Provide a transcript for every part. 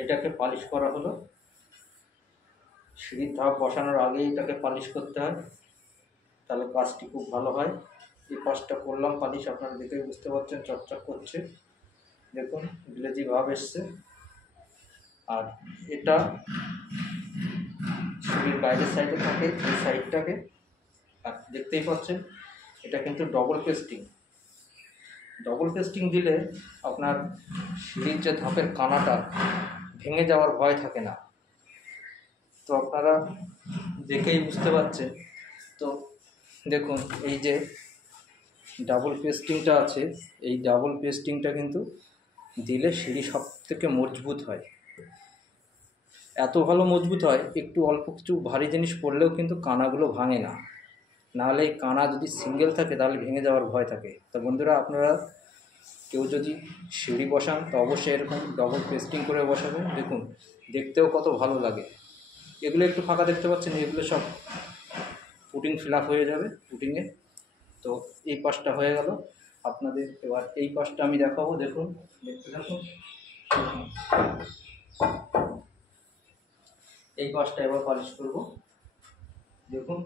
এটাকে পালিশ করা হলো। সিঁড়ির ধাপ বসানোর আগেই এটাকে পালিশ করতে হয়, তাহলে কাজটি খুব ভালো হয়। এই পাশটা করলাম পালিশ, আপনারা দেখেই বুঝতে পারছেন চকচক করছে, দেখুন গ্লেজি ভাব এসছে। আর এটা সিঁড়ির বাইরের সাইডে থাকে, এই সাইডটাকে আর দেখতেই পাচ্ছেন এটা কিন্তু ডবল পেস্টিং। ডবল পেস্টিং দিলে আপনার সিঁড়ির যে ধাপের কানাটা ভেঙে যাওয়ার ভয় থাকে না। তো আপনারা দেখেই বুঝতে পারছেন। তো দেখুন এই যে ডাবল পেস্টিংটা আছে, এই ডাবল পেস্টিংটা কিন্তু দিলে সিঁড়ি সব থেকে মজবুত হয়। এত ভালো মজবুত হয়, একটু অল্প কিছু ভারী জিনিস পড়লেও কিন্তু কানাগুলো ভাঙে না। নাহলে এই কানা যদি সিঙ্গেল থাকে তাহলে ভেঙে যাওয়ার ভয় থাকে। তো বন্ধুরা, আপনারা কেউ যদি সিঁড়ি বসান তো অবশ্যই এরকম ডবল পেস্টিং করে বসাবেন। দেখুন দেখতেও কত ভালো লাগে। এগুলো একটু ফাঁকা দেখতে পাচ্ছেন, এগুলো সব পুটিং ফিল আপ হয়ে যাবে পুটিংয়ে। তো এই পাশটা হয়ে গেল আপনাদের। এবার এই পাশটা আমি দেখাবো, দেখুন দেখতে থাকুন। এই পাশটা এবার পালিশ করব, দেখুন।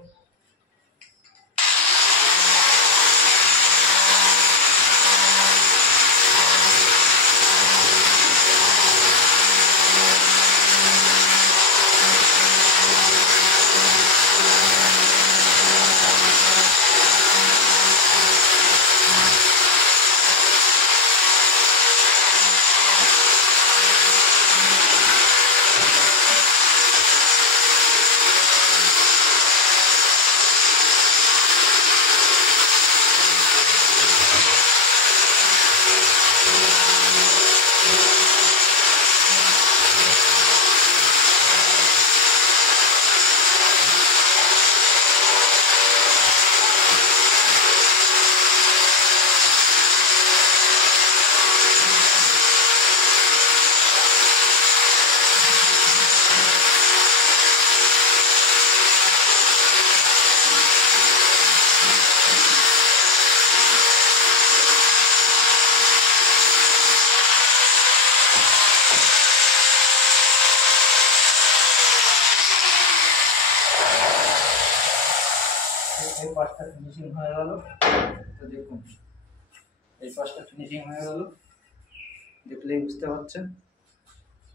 এই পাশটা ফিনিশিং হয়ে গেল। তো দেখুন এই পাশটা ফিনিশিং হয়ে গেল, দেখলেই বুঝতে পারছেন।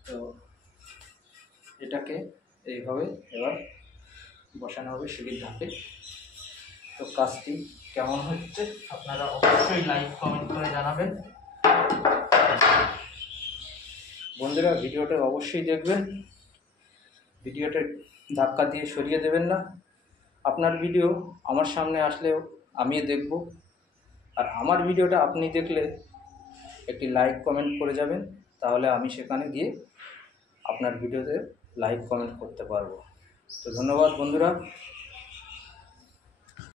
তো এটাকে এইভাবে এবার বসানো হবে সিঁড়ির ধাপে। তো কাজটি কেমন হচ্ছে আপনারা অবশ্যই লাইক কমেন্ট করে জানাবেন। বন্ধুরা, ভিডিওটা অবশ্যই দেখবেন, ভিডিওটা ধাক্কা দিয়ে সরিয়ে দেবেন না। আপনার ভিডিও আমার সামনে আসলেও আমিও দেখব, আর আমার ভিডিওটা আপনি দেখলে একটি লাইক কমেন্ট করে যাবেন, তাহলে আমি সেখানে গিয়ে আপনার ভিডিওতে লাইক কমেন্ট করতে পারবো। তো ধন্যবাদ বন্ধুরা।